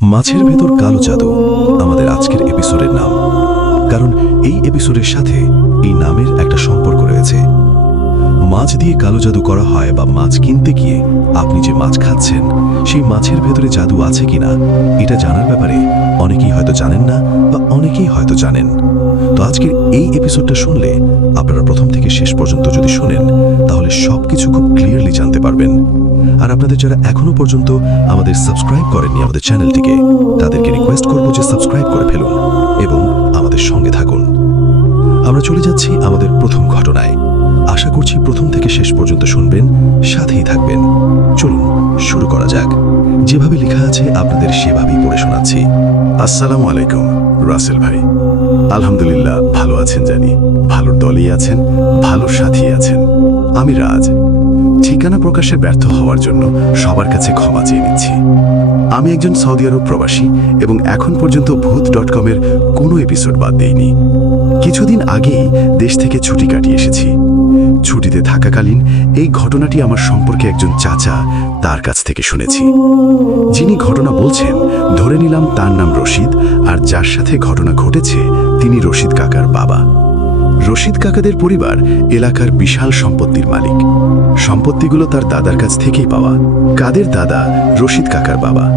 মাছের ভেতর কালো জাদু আমাদের আজকের এপিসোডের নাম। কারণ এই এপিসোডের সাথে এই নামের একটা সম্পর্ক রয়েছে। মাছ দিয়ে কালো জাদু করা হয় বা মাছ কিনতে গিয়ে আপনি যে মাছ খাচ্ছেন, সেই মাছের ভেতরে জাদু আছে কিনা, এটা জানার ব্যাপারে অনেকেই হয়তো জানেন না বা অনেকেই হয়তো জানেন। তো আজকের এই এপিসোডটা শুনলে আপনারা প্রথম থেকে শেষ পর্যন্ত যদি শুনেন, তাহলে সবকিছু খুব ক্লিয়ারলি জানতে পারবেন। আর আপনাদের যারা এখনও পর্যন্ত আমাদের সাবস্ক্রাইব করেননি আমাদের চ্যানেলটিকে, তাদেরকে রিকোয়েস্ট করব যে সাবস্ক্রাইব করে ফেলুন এবং আমাদের সঙ্গে থাকুন। আমরা চলে যাচ্ছি আমাদের প্রথম ঘটনায়। আশা করছি প্রথম থেকে শেষ পর্যন্ত শুনবেন, সাথেই থাকবেন। চলুন, শুরু করা যাক। যেভাবে লেখা আছে, আপনাদের সেভাবেই পড়ে শোনাচ্ছি। আসসালামু আলাইকুম, রাসেল ভাই। আলহামদুলিল্লাহ, ভালো আছেন জানি। ভালোর দলেই আছেন, ভালোর সাথী আছেন। আমি রাজ। ঠিকানা প্রকাশে ব্যর্থ হওয়ার জন্য সবার কাছে ক্ষমা চেয়ে নিচ্ছি। আমি একজন সৌদি আরব প্রবাসী এবং এখন পর্যন্ত ভূত ডট কমের কোনো এপিসোড বাদ দেইনি। কিছুদিন আগেই দেশ থেকে ছুটি কাটিয়ে এসেছি। ছুটিতে থাকাকালীন এই ঘটনাটি আমার সম্পর্কে একজন চাচা তার কাছ থেকে শুনেছি। যিনি ঘটনা বলছেন, ধরে নিলাম তার নাম রশিদ আর যার সাথে ঘটনা ঘটেছে, তিনি রশিদ কাকার বাবা। রশিদ কাকাদের পরিবার এলাকার বিশাল সম্পত্তির মালিক। সম্পত্তিগুলো তার দাদার কাছ থেকেই পাওয়া। কাদের দাদা রশিদ কাকার বাবা।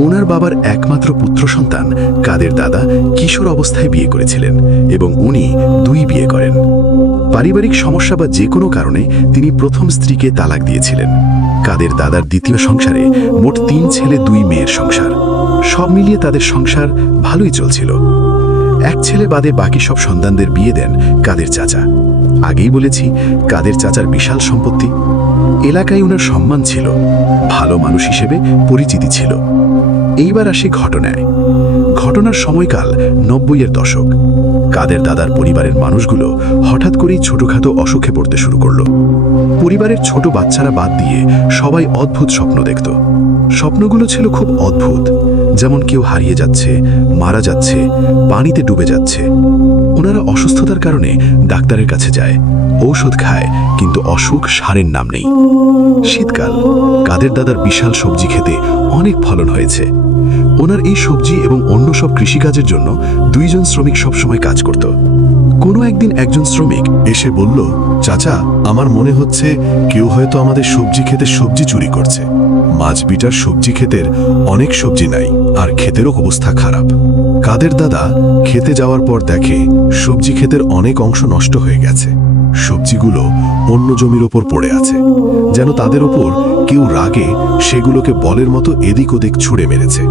ওনার বাবার একমাত্র পুত্র সন্তান কাদের দাদা কিশোর অবস্থায় বিয়ে করেছিলেন এবং উনি দুই বিয়ে করেন। পারিবারিক সমস্যা বা যে কোনো কারণে তিনি প্রথম স্ত্রীকে তালাক দিয়েছিলেন। কাদের দাদার দ্বিতীয় সংসারে মোট তিন ছেলে, দুই মেয়ের সংসার। সব মিলিয়ে তাদের সংসার ভালোই চলছিল। এক ছেলে বাদে বাকি সব সন্তানদের বিয়ে দেন কাদের চাচা। আগেই বলেছি, কাদের চাচার বিশাল সম্পত্তি। এলাকায় ওনার সম্মান ছিল, ভালো মানুষ হিসেবে পরিচিতি ছিল। এইবার আসি ঘটনায়। ঘটনার সময়কাল নব্বইয়ের দশক। কাদের দাদার পরিবারের মানুষগুলো হঠাৎ করেই ছোটখাটো অসুখে পড়তে শুরু করল। পরিবারের ছোট বাচ্চারা বাদ দিয়ে সবাই অদ্ভুত স্বপ্ন দেখত। স্বপ্নগুলো ছিল খুব অদ্ভুত। যেমন কেউ হারিয়ে যাচ্ছে, মারা যাচ্ছে, পানিতে ডুবে যাচ্ছে। ওনারা অসুস্থতার কারণে ডাক্তারের কাছে যায়। ঔষধ খায়, কিন্তু অসুখ সারের নাম নেই। শীতকাল, কাদের দাদার বিশাল সবজি খেতে অনেক ফলন হয়েছে। ওনার এই সবজি এবং অন্য সব কৃষিকাজের জন্য দুইজন শ্রমিক সবসময় কাজ করত। কোনো একদিন একজন শ্রমিক এসে বলল, চাচা, আমার মনে হচ্ছে কেউ হয়তো আমাদের সবজি খেতে সবজি চুরি করছে। মাছ, বিটার, সবজি ক্ষেতের অনেক সবজি নাই, আর ক্ষেতেরও অবস্থা খারাপ। কাদের দাদা খেতে যাওয়ার পর দেখে সবজি ক্ষেতের অনেক অংশ নষ্ট হয়ে গেছে। সবজিগুলো অন্য জমির ওপর পড়ে আছে। যেন তাদের ওপর কেউ রাগে সেগুলোকে বলের মতো এদিক ওদিক ছুঁড়ে মেরেছে।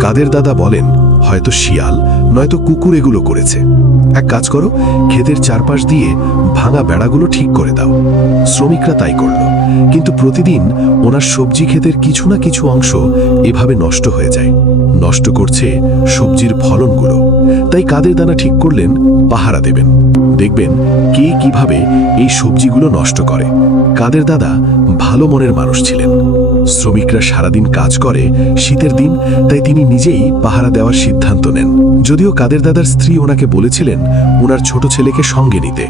কাদের দাদা বলেন, হয়তো শিয়াল, নয়তো কুকুর এগুলো করেছে। এক কাজ করো, ক্ষেতের চারপাশ দিয়ে ভাঙা বেড়াগুলো ঠিক করে দাও। শ্রমিকরা তাই করল। কিন্তু প্রতিদিন ওনার সবজি ক্ষেতের কিছু না কিছু অংশ এভাবে নষ্ট হয়ে যায়। নষ্ট করছে সবজির ফলনগুলো। তাই কাদের দানা ঠিক করলেন, পাহারা দেবেন। দেখবেন কে কীভাবে এই সবজিগুলো নষ্ট করে। কাদের দাদা ভালো মনের মানুষ ছিলেন। শ্রমিকরা সারাদিন কাজ করে, শীতের দিন, তাই তিনি নিজেই পাহারা দেওয়ার সিদ্ধান্ত নেন। যদিও কাদের দাদার স্ত্রী ওনাকে বলেছিলেন ওনার ছোট ছেলেকে সঙ্গে নিতে।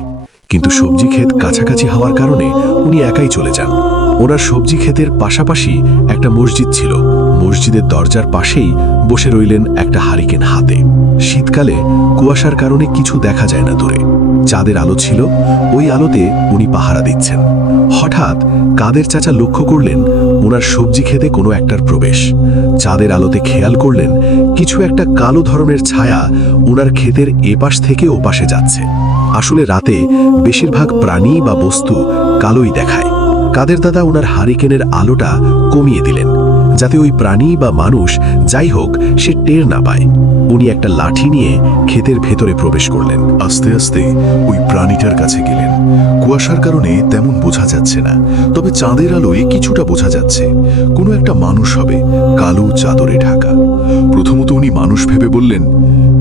কিন্তু সবজি ক্ষেত কাছাকাছি হওয়ার কারণে উনি একাই চলে যান। ওনার সবজি ক্ষেতের পাশাপাশি একটা মসজিদ ছিল। মসজিদের দরজার পাশেই বসে রইলেন একটা হারিকেন হাতে। শীতকালে কুয়াশার কারণে কিছু দেখা যায় না দূরে। চাঁদের আলো ছিল, ওই আলোতে উনি পাহারা দিচ্ছেন। হঠাৎ কাদের চাচা লক্ষ্য করলেন ওনার সবজি খেতে কোনো একটার প্রবেশ। চাঁদের আলোতে খেয়াল করলেন কিছু একটা কালো ধরনের ছায়া ওনার ক্ষেতের এপাশ থেকে ওপাশে যাচ্ছে। আসলে রাতে বেশিরভাগ প্রাণী বা বস্তু কালোই দেখায়। কাদের দাদা ওনার হারিকেনের আলোটা কমিয়ে দিলেন। যাতে ওই প্রাণী বা মানুষ যাই হোক, সে টের না পায়। উনি একটা লাঠি নিয়ে ক্ষেতের ভেতরে প্রবেশ করলেন। আস্তে আস্তে ওই প্রাণীটার কাছে গেলেন। কুয়াশার কারণে তেমন বোঝা যাচ্ছে না, তবে চাঁদের আলোয় কিছুটা বোঝা যাচ্ছে। কোনো একটা মানুষ হবে কালো চাদরে ঢাকা। প্রথমত উনি মানুষ ভেবে বললেন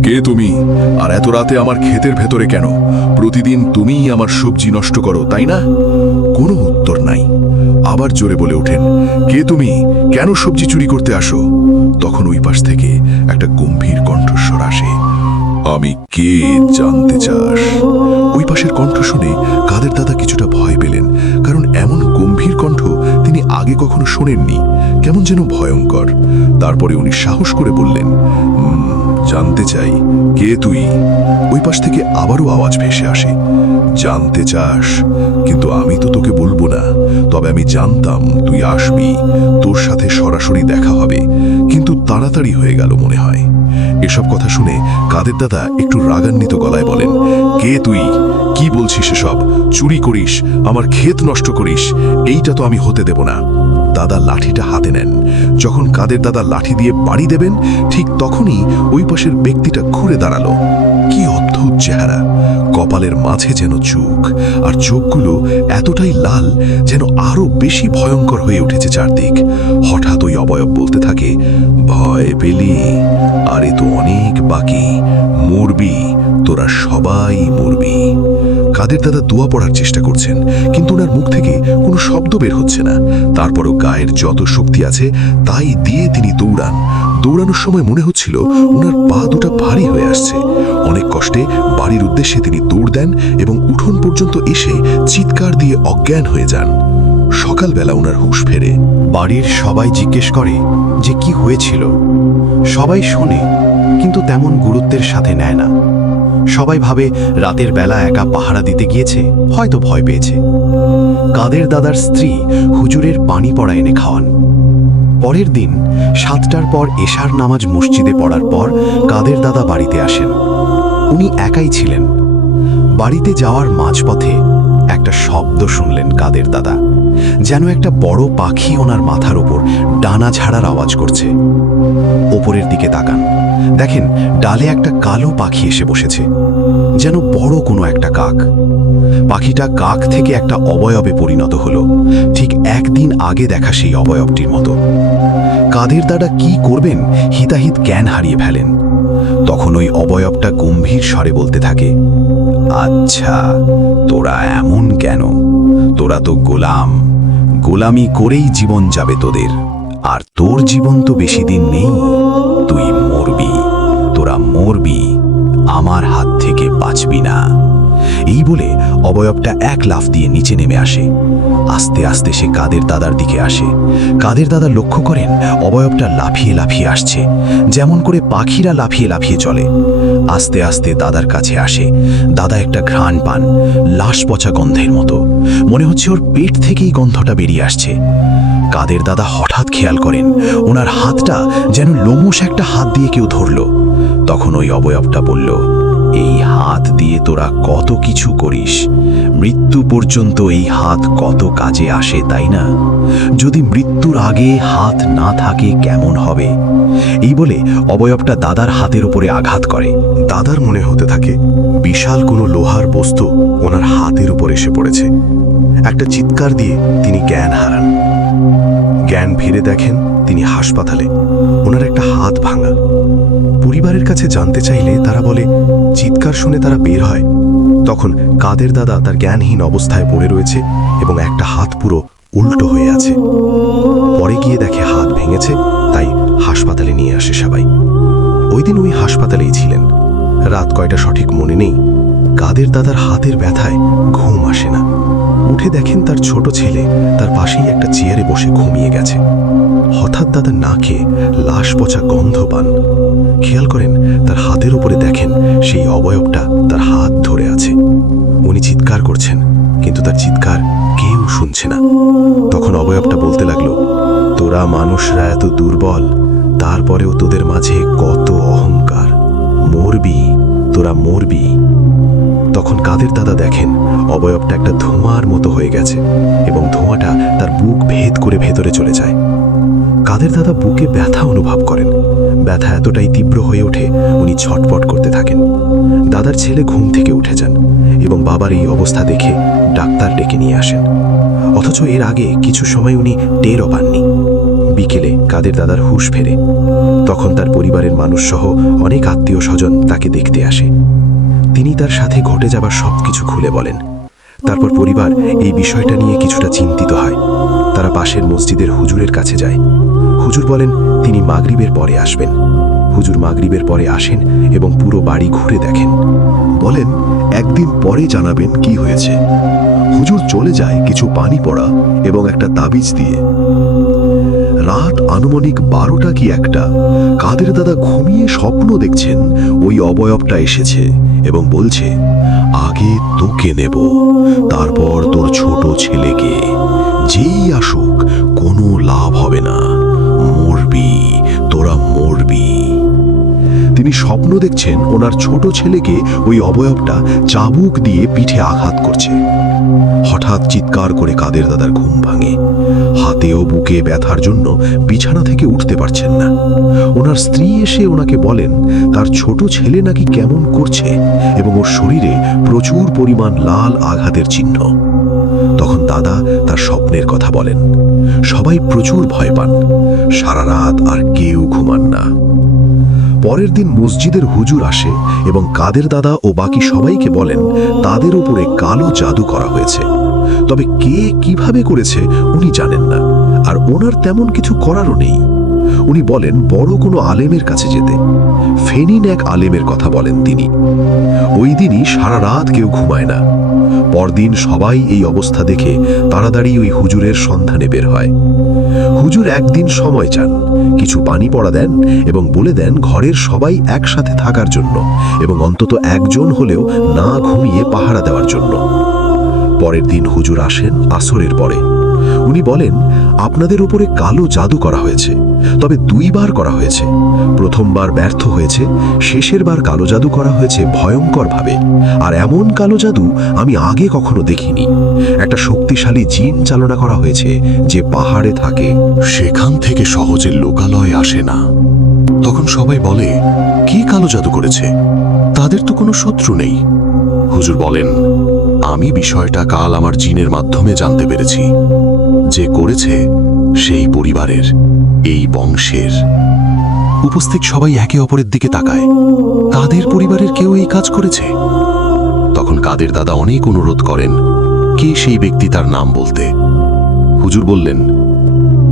কে তুমি? আর এত রাতে আমার ক্ষেতের ভেতরে কেন? প্রতিদিন তুমিই আমার সবজি নষ্ট করো তাই না? কোনো উত্তর নাই। আবার জোরে বলে ওঠেন কে তুমি? কেন সবজি চুরি করতে আসো? তখন ওই পাশ থেকে একটা গম্ভীর কণ্ঠস্বর আসে আমি কে জানতে চাস? ওই পাশের কণ্ঠ শুনে কাদের দাদা কিছুটা ভয় পেলেন কারণ এমন গম্ভীর কণ্ঠ তিনি আগে কখনো শোনেননি। কেমন যেন ভয়ঙ্কর। তারপরে উনি সাহস করে বললেন "উম, জানতে চাই, কে তুই? ওই পাশ থেকে আবারও আওয়াজ ভেসে আসে। জানতে চাস, কিন্তু আমি তো তোকে বলব না। তবে আমি জানতাম তুই আসবি। তোর সাথে সরাসরি দেখা হবে। কিন্তু তাড়াতাড়ি হয়ে গেল মনে হয়। এসব কথা শুনে কাদের দাদা একটু রাগান্বিত গলায় বলেন, কে তুই? কি বলছিস এসব? চুরি করিস? আমার ক্ষেত নষ্ট করিস? এইটা তো আমি হতে দেব না। দাদা লাঠিটা হাতে নেন। যখন কাদের দাদা লাঠি দিয়ে বাড়ি দেবেন, ঠিক তখনই ওই পাশের ব্যক্তিটা ঘুরে দাঁড়াল। কি অদ্ভুত চেহারা! কপালের মাঝে যেন চোখ, আর চোখগুলো এতটাই লাল যেন আরও বেশি ভয়ঙ্কর হয়ে উঠেছে চারদিক। হঠাৎ ওই অবয়ব বলতে থাকে, ভয় পেলি? আরে তো অনেক বাকি। মরবি? তোরা সবাই মরবি। কাদের দাদা দোয়া পড়ার চেষ্টা করছেন, কিন্তু ওনার মুখ থেকে কোনো শব্দ বের হচ্ছে না। তারপরও গায়ের যত শক্তি আছে, তাই দিয়ে তিনি দৌড়ান। দৌড়ানোর সময় মনে হচ্ছিল ওনার পা দুটা ভারী হয়ে আসছে। অনেক কষ্টে বাড়ির উদ্দেশ্যে তিনি দৌড় দেন এবং উঠোন পর্যন্ত এসে চিৎকার দিয়ে অজ্ঞান হয়ে যান। সকালবেলা ওনার হুঁশ ফেরে। বাড়ির সবাই জিজ্ঞেস করে যে কি হয়েছিল? সবাই শোনে, কিন্তু তেমন গুরুত্বের সাথে নেয় না। সবাই ভাবে রাতের বেলা একা পাহারা দিতে গিয়েছে, হয়তো ভয় পেয়েছে। কাদের দাদার স্ত্রী হুজুরের পানি পড়া এনে খাওয়ান। পরের দিন সাতটার পর এশার নামাজ মসজিদে পড়ার পর কাদের দাদা বাড়িতে আসেন। উনি একাই ছিলেন। বাড়িতে যাওয়ার মাঝপথে একটা শব্দ শুনলেন কাদের দাদা। যেন একটা বড় পাখি ওনার মাথার ওপর ডানা ঝাড়ার আওয়াজ করছে। ওপরের দিকে তাকান। দেখেন, ডালে একটা কালো পাখি এসে বসেছে, যেন বড় কোনো একটা কাক। পাখিটা কাক থেকে একটা অবয়বে পরিণত হলো। ঠিক একদিন আগে দেখা সেই অবয়বটির মতো। কাদের দাদা কি করবেন, হিতাহিত জ্ঞান হারিয়ে ফেলেন। তখন ওই অবয়বটা গম্ভীর স্বরে বলতে থাকে আচ্ছা তোরা এমন কেন? তোরা তো গোলাম। গোলামি করেই জীবন যাবে তোদের। আর তোর জীবন তো বেশি দিন নেই। তুই মরবি। তোরা মরবি। আমার হাত থেকে বাঁচবি না। এই বলে অবয়বটা এক লাফ দিয়ে নিচে নেমে আসে। আস্তে আস্তে সে কাদের দাদার দিকে আসে। কাদের দাদা লক্ষ্য করেন, অবয়বটা লাফিয়ে লাফিয়ে আসছে, যেমন করে পাখিরা লাফিয়ে লাফিয়ে চলে। আস্তে আস্তে দাদার কাছে আসে। দাদা একটা ঘ্রাণ পান, লাশ পচা গন্ধের মতো। মনে হচ্ছে ওর পেট থেকেই গন্ধটা বেরিয়ে আসছে। কাদের দাদা হঠাৎ খেয়াল করেন, ওনার হাতটা যেন লোমস একটা হাত দিয়ে কেউ ধরল। তখন ওই অবয়বটা বলল হাত দিয়ে তোরা কত কিছু করিস। মৃত্যু পর্যন্ত এই হাত কত কাজে আসে, তাই না? যদি মৃত্যুর আগে হাত না থাকে, কেমন হবে? এই বলে অবয়বটা দাদার হাতের উপরে আঘাত করে। দাদার মনে হতে থাকে, বিশাল কোনো লোহার বস্তু ওনার হাতের উপর এসে পড়েছে। একটা চিৎকার দিয়ে তিনি জ্ঞান হারান। জ্ঞান ফিরে দেখেন তিনি হাসপাতালে। ওনার একটা হাত ভাঙা। পরিবারের কাছে জানতে চাইলে তারা বলে, চিৎকার শুনে তারা বের হয়। তখন কাদের দাদা তার জ্ঞানহীন অবস্থায় পড়ে রয়েছে এবং একটা হাত পুরো উল্টো হয়ে আছে। পরে গিয়ে দেখে হাত ভেঙেছে, তাই হাসপাতালে নিয়ে আসে সবাই। ওই দিন উনি হাসপাতালেই ছিলেন। রাত কয়টা সঠিক মনে নেই। কাদের দাদার হাতের ব্যথায় ঘুম আসে না। উঠে দেখেন তার ছোট ছেলে তার পাশেই একটা চেয়ারে বসে ঘুমিয়ে গেছে। হঠাৎ দাদা নাকে লাশ পচা গন্ধ পান। খেয়াল করেন, তার হাতের উপরে দেখেন সেই অবয়বটা তার হাত ধরে আছে। উনি চিৎকার করছেন, কিন্তু তার চিৎকার কেউ শুনছে না। তখন অবয়বটা বলতে লাগল, তোরা মানুষরা এত দুর্বল, তারপরেও তোদের মাঝে কত অহংকার। মরবি, তোরা মরবি। তখন কাদের দাদা দেখেন অবয়বটা একটা ধোঁয়ার মতো হয়ে গেছে এবং ধোঁয়াটা তার বুক ভেদ করে ভেতরে চলে যায়। কাদের দাদা বুকে ব্যথা অনুভব করেন? ব্যথা এতটাই তীব্র হয়ে ওঠে, উনি ছটপট করতে থাকেন। দাদার ছেলে ঘুম থেকে উঠে যান এবং বাবার এই অবস্থা দেখে ডাক্তার ডেকে নিয়ে আসেন। অথচ এর আগে কিছু সময় উনি টেরও পাননি। বিকেলে কাদের দাদার হুঁশ ফেরে। তখন তার পরিবারের মানুষ সহ অনেক আত্মীয় স্বজন তাকে দেখতে আসে। তিনি তার সাথে ঘটে যাবার সব কিছু খুলে বলেন। তারপর পরিবার এই বিষয়টা নিয়ে কিছুটা চিন্তিত হয়। তারা পাশের মসজিদের হুজুরের কাছে যায়। হুজুর বলেন, তিনি মাগরিবের পরে আসবেন। হুজুর মাগরিবের পরে আসেন এবং পুরো বাড়ি ঘুরে দেখেন। বলেন, একদিন পরে জানাবেন কি হয়েছে? হুজুর চলে যায় কিছু পানি পড়া এবং একটা তাবিজ দিয়ে। রাত আনুমানিক বারোটা কি একটা, কাদের দাদা ঘুমিয়ে স্বপ্ন দেখছেন, ওই অবয়বটা এসেছে এবং বলছে আগে তোকে নেব। তারপর তোর ছোট ছেলেকে। যেই আসুক, কোনো লাভ হবে না। মরবি, তোরা মরবি। তিনি স্বপ্ন দেখছেন ওনার ছোট ছেলেকে ওই অবয়বটা চাবুক দিয়ে পিঠে আঘাত করছে। হঠাৎ চিৎকার করে কাদের দাদার ঘুম ভাঙে। হাতে ও বুকে ব্যথার জন্য বিছানা থেকে উঠতে পারছেন না। ওনার স্ত্রী এসে ওনাকে বলেন, তার ছোট ছেলে নাকি কেমন করছে? এবং ওর শরীরে প্রচুর পরিমাণ লাল আঘাতের চিহ্ন। তখন দাদা তার স্বপ্নের কথা বলেন। সবাই প্রচুর ভয় পান। সারা রাত আর কেউ ঘুমান না। পরের দিন মসজিদের হুজুর আসে এবং কাদের দাদা ও বাকি সবাইকে বলেন, তাদের উপরে কালো জাদু করা হয়েছে। তবে কে কীভাবে করেছে, উনি জানেন না। আর ওনার তেমন কিছু করারও নেই। উনি বলেন, বড় কোনো আলেমের কাছে যেতে। ফেনিন এক আলেমের কথা বলেন তিনি। ওই দিনই সারা রাত কেউ ঘুমায় না। পরদিন সবাই এই অবস্থা দেখে তাড়াতাড়ি ওই হুজুরের সন্ধানে বের হয়। হুজুর একদিন সময় চান, কিছু পানি পড়া দেন এবং বলে দেন ঘরের সবাই একসাথে থাকার জন্য এবং অন্তত একজন হলেও না ঘুমিয়ে পাহারা দেওয়ার জন্য। পরের দিন হুজুর আসেন আসরের পরে। উনি বলেন, আপনাদের উপরে কালো জাদু করা হয়েছে, তবে দুইবার করা হয়েছে। প্রথমবার ব্যর্থ হয়েছে শেষের বার কালো জাদু করা হয়েছে ভয়ঙ্করভাবে। আর এমন কালো জাদু আমি আগে কখনো দেখিনি। একটা শক্তিশালী জিন চালনা করা হয়েছে যে পাহাড়ে থাকে। সেখান থেকে সহজে লোকালয় আসে না। তখন সবাই বলে, কি কালো জাদু করেছে? তাদের তো কোনো শত্রু নেই। হুজুর বলেন আমি বিষয়টা কাল আমার জিনের মাধ্যমে জানতে পেরেছি। যে করেছে সেই পরিবারের, এই বংশের। উপস্থিত সবাই একে অপরের দিকে তাকায়। তাদের পরিবারের কেউ এই কাজ করেছে? তখন কাদের দাদা অনেক অনুরোধ করেন, কে সেই ব্যক্তি তার নাম বলতে। হুজুর বললেন,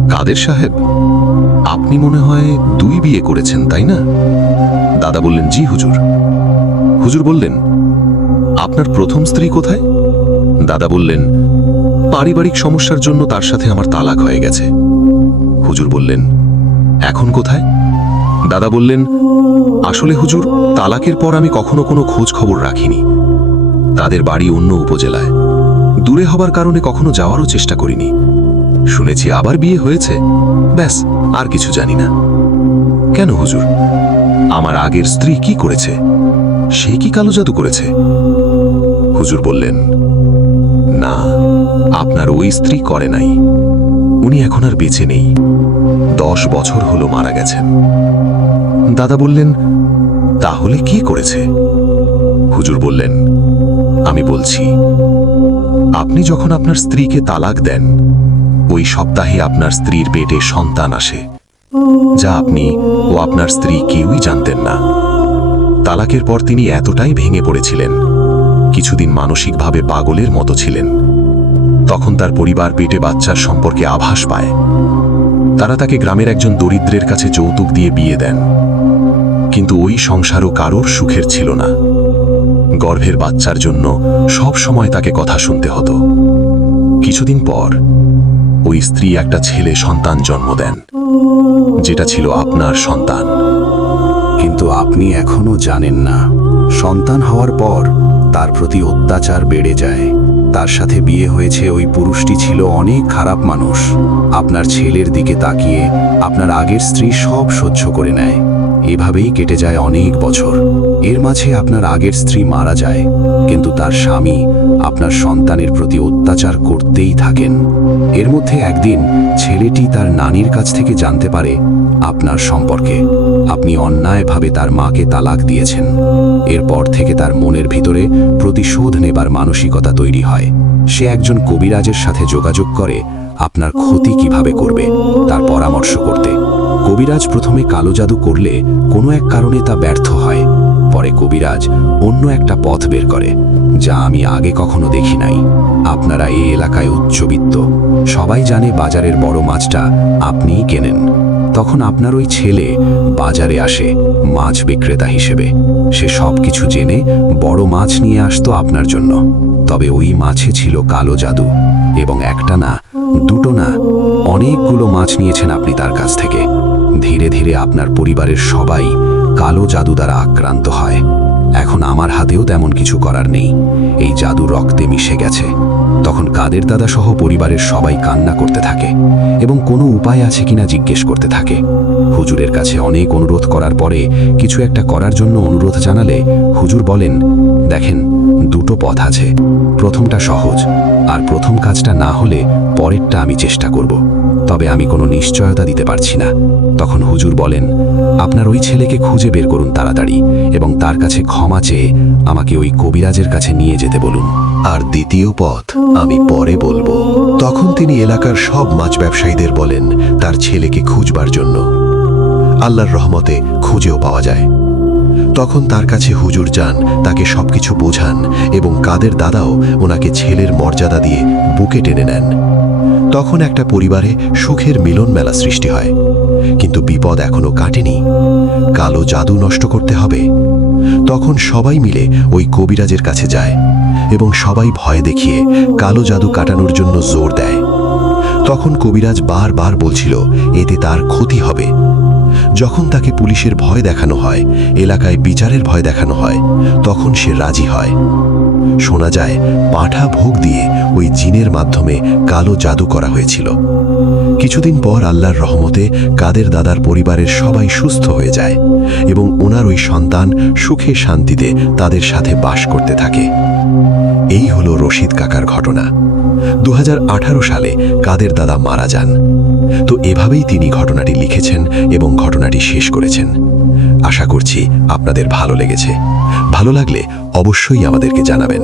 কাদের সাহেব? আপনি মনে হয় দুই বিয়ে করেছেন, তাই না? দাদা বললেন, জি হুজুর। হুজুর বললেন আপনার প্রথম স্ত্রী কোথায়? দাদা বললেন, পারিবারিক সমস্যার জন্য তার সাথে আমার তালাক হয়ে গেছে। হুজুর বললেন, এখন কোথায়? দাদা বললেন, আসলে হুজুর, তালাকের পর আমি কখনো কোনো খোঁজ খবর রাখিনি। তাদের বাড়ি অন্য উপজেলায়। দূরে হবার কারণে কখনো যাওয়ারও চেষ্টা করিনি। শুনেছি আবার বিয়ে হয়েছে। ব্যাস, আর কিছু জানি না। কেন হুজুর? আমার আগের স্ত্রী কি করেছে? সে কি কালো জাদু করেছে? হুজুর বললেন, না, আপনার ওই স্ত্রী করে নাই। উনি এখন আর বেঁচে নেই। দশ বছর হলো মারা গেছেন। দাদা বললেন, তাহলে কি করেছে? হুজুর বললেন, আমি বলছি, আপনি যখন আপনার স্ত্রীকে তালাক দেন, ওই সপ্তাহে আপনার স্ত্রীর পেটে সন্তান আসে, যা আপনি ও আপনার স্ত্রী কেউই জানতেন না। তালাকের পর তিনি এতটাই ভেঙে পড়েছিলেন কিছুদিন মানসিকভাবে পাগলের মতো ছিলেন। তখন তার পরিবার পেটে বাচ্চার সম্পর্কে আভাস পায়। তারা তাকে গ্রামের একজন দরিদ্রের কাছে যৌতুক দিয়ে বিয়ে দেন। কিন্তু ওই সংসারও কারোর সুখের ছিল না। গর্ভের বাচ্চার জন্য সব সময় তাকে কথা শুনতে হতো। কিছুদিন পর ওই স্ত্রী একটা ছেলে সন্তান জন্ম দেন, যেটা ছিল আপনার সন্তান। কিন্তু আপনি এখনও জানেন না, সন্তান হওয়ার পর তার প্রতি অত্যাচার বেড়ে যায়। তার সাথে বিয়ে হয়েছে ওই পুরুষটি ছিল অনেক খারাপ মানুষ। আপনার ছেলের দিকে তাকিয়ে আপনার আগের স্ত্রী সব সহ্য করে নেয়। এভাবেই কেটে যায় অনেক বছর। এর মাঝে আপনার আগের স্ত্রী মারা যায়, কিন্তু তার স্বামী আপনার সন্তানের প্রতি অত্যাচার করতেই থাকেন। এর মধ্যে একদিন ছেলেটি তার নানির কাছ থেকে জানতে পারে আপনার সম্পর্কে। আপনি অন্যায়ভাবে তার মাকে তালাক দিয়েছেন। এরপর থেকে তার মনের ভিতরে প্রতিশোধ নেবার মানসিকতা তৈরি হয়। সে একজন কবিরাজের সাথে যোগাযোগ করে আপনার ক্ষতি কীভাবে করবে, তার পরামর্শ করতে। কবিরাজ প্রথমে কালো জাদু করলে কোনো এক কারণে তা ব্যর্থ হয়। পরে কবিরাজ অন্য একটা পথ বের করে, যা আমি আগে কখনো দেখি নাই। আপনারা এই এলাকায় উচ্চবিত্ত। সবাই জানে বাজারের বড় মাছটা আপনিই কেনেন। তখন আপনার ওই ছেলে বাজারে আসে মাছ বিক্রেতা হিসেবে। সে সব কিছু জেনে বড় মাছ নিয়ে আসতো আপনার জন্য। তবে ওই মাছে ছিল কালো জাদু এবং একটা না দুটো না, অনেকগুলো মাছ নিয়েছেন আপনি তার কাছ থেকে। ধীরে ধীরে আপনার পরিবারের সবাই কালো জাদু দ্বারা আক্রান্ত হয়। এখন আমার হাতেও তেমন কিছু করার নেই। এই জাদু রক্তে মিশে গেছে। তখন কাদের দাদা সহ পরিবারের সবাই কান্না করতে থাকে এবং কোনো উপায় আছে কিনা জিজ্ঞেস করতে থাকে। হুজুরের কাছে অনেক অনুরোধ করার পরে কিছু একটা করার জন্য অনুরোধ জানালে হুজুর বলেন, দেখেন, দুটো পথ আছে। প্রথমটা সহজ, আর প্রথম কাজটা না হলে পরেরটা আমি চেষ্টা করব। তবে আমি কোনো নিশ্চয়তা দিতে পারছি না। তখন হুজুর বলেন, আপনার ওই ছেলেকে খুঁজে বের করুন তাড়াতাড়ি এবং তার কাছে ক্ষমা চেয়ে আমাকে ওই কবিরাজের কাছে নিয়ে যেতে বলুন। আর দ্বিতীয় পথ? আমি পরে বলব। তখন তিনি এলাকার সব মাছ ব্যবসায়ীদের বলেন, তার ছেলেকে খুঁজবার জন্য। আল্লাহর রহমতে খুঁজেও পাওয়া যায়। তখন তার কাছে হুজুর যান, তাকে সবকিছু বোঝান এবং কাদের দাদাও ওনাকে ছেলের মর্যাদা দিয়ে বুকে টেনে নেন। তখন একটা পরিবারে সুখের মিলন মেলা সৃষ্টি হয়। কিন্তু বিপদ এখনও কাটেনি। কালো জাদু নষ্ট করতে হবে। তখন সবাই মিলে ওই কবিরাজের কাছে যায়। এবং সবাই ভয় দেখিয়ে কালো জাদু কাটানোর জন্য জোর দেয়। তখন কবিরাজ বারবার বলছিল, এতে তার ক্ষতি হবে। যখন তাকে পুলিশের ভয় দেখানো হয়, এলাকায় বিচারের ভয় দেখানো হয়, তখন সে রাজি হয়। শোনা যায়, পাঠা ভোগ দিয়ে ওই জিনের মাধ্যমে কালো জাদু করা হয়েছিল। কিছুদিন পর আল্লাহর রহমতে কাদের দাদার পরিবারের সবাই সুস্থ হয়ে যায় এবং ওনার ওই সন্তান সুখে শান্তিতে তাদের সাথে বাস করতে থাকে। এই হলো রশিদ কাকার ঘটনা। দু হাজার আঠারো সালে কাদের দাদা মারা যান। তো এভাবেই তিনি ঘটনাটি লিখেছেন এবং ঘটনাটি শেষ করেছেন। আশা করছি আপনাদের ভালো লেগেছে। ভালো লাগলে অবশ্যই আমাদেরকে জানাবেন।